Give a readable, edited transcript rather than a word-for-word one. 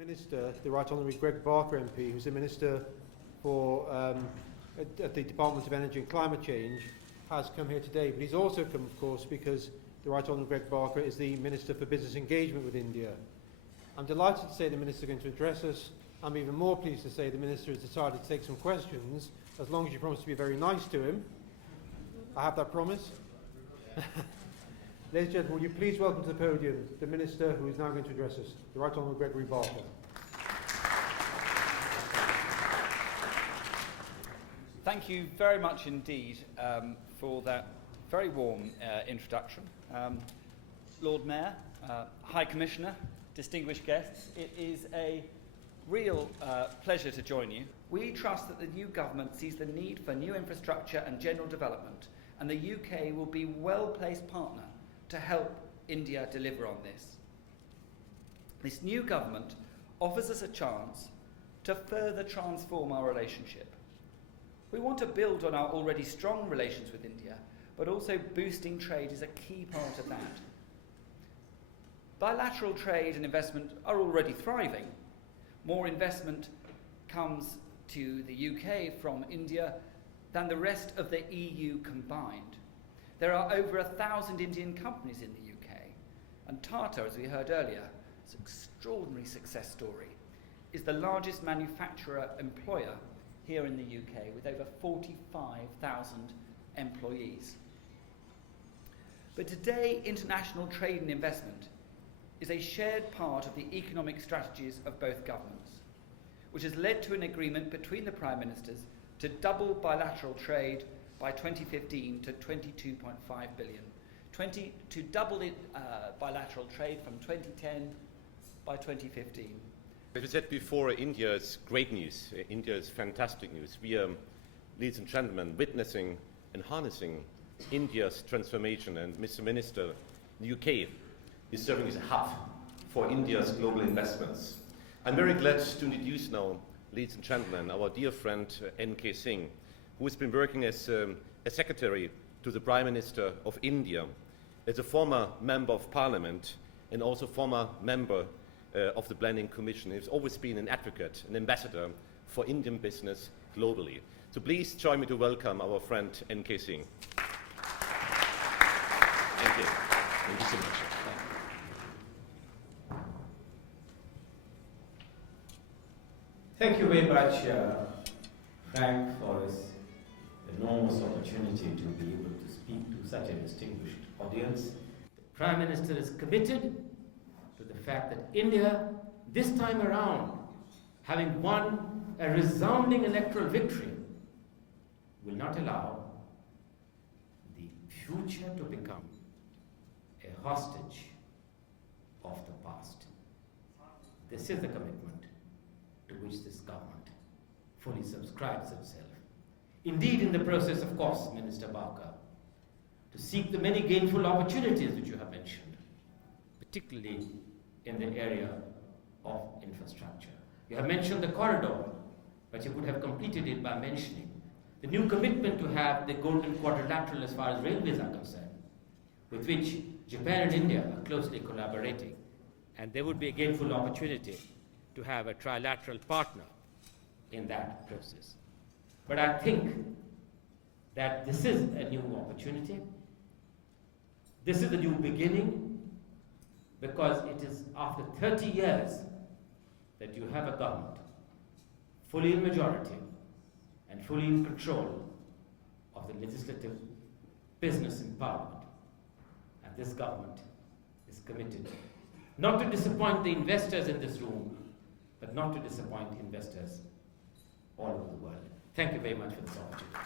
Minister, the Right Honourable Greg Barker MP, who's the Minister for at the Department of Energy and Climate Change, has come here today. But he's also come, of course, because the Right Honourable Greg Barker is the Minister for Business Engagement with India. I'm delighted to say the Minister is going to address us. I'm even more pleased to say the Minister has decided to take some questions, as long as you promise to be very nice to him. I have that promise. Ladies and gentlemen, will you please welcome to the podium the Minister who is now going to address us, the Right Honourable Gregory Barker. Thank you very much indeed for that very warm introduction. Lord Mayor, High Commissioner, distinguished guests, it is a real pleasure to join you. We trust that the new government sees the need for new infrastructure and general development, and the UK will be a well-placed partner to help India deliver on this. This new government offers us a chance to further transform our relationship. We want to build on our already strong relations with India, but also boosting trade is a key part of that. Bilateral trade and investment are already thriving. More investment comes to the UK from India than the rest of the EU combined. There are over 1,000 Indian companies in the UK, and Tata, as we heard earlier, it's an extraordinary success story, is the largest manufacturer employer here in the UK with over 45,000 employees. But today, international trade and investment is a shared part of the economic strategies of both governments, which has led to an agreement between the Prime Ministers to double bilateral trade by 2015 to 22.5 billion, to double bilateral trade from 2010 by 2015. As we said before, India is great news. India is fantastic news. We are, ladies and gentlemen, witnessing and harnessing India's transformation, and Mr. Minister, the UK is serving as a hub for India's global investments. I'm very glad to introduce now, ladies and gentlemen, our dear friend N.K. Singh, who has been working as a secretary to the Prime Minister of India, as a former member of Parliament and also former member of the Planning Commission. He's always been an advocate, an ambassador for Indian business globally. So please join me to welcome our friend N.K. Singh. Thank you. Thank you so much. Thank you very much, Frank, for this enormous opportunity to be able to speak to such a distinguished audience. The Prime Minister is committed to the fact that India, this time around, having won a resounding electoral victory, will not allow the future to become a hostage of the past. This is the commitment to which this government fully subscribes itself. Indeed, in the process, of course, Minister Barker, to seek the many gainful opportunities which you have mentioned, particularly in the area of infrastructure. You have mentioned the corridor, but you could have completed it by mentioning the new commitment to have the Golden Quadrilateral as far as railways are concerned, with which Japan and India are closely collaborating, and there would be a gainful opportunity to have a trilateral partner in that process. But I think that this is a new opportunity. This is a new beginning, because it is after 30 years that you have a government fully in majority and fully in control of the legislative business in Parliament. And this government is committed not to disappoint the investors in this room, but not to disappoint investors all over the world. Thank you very much for this opportunity.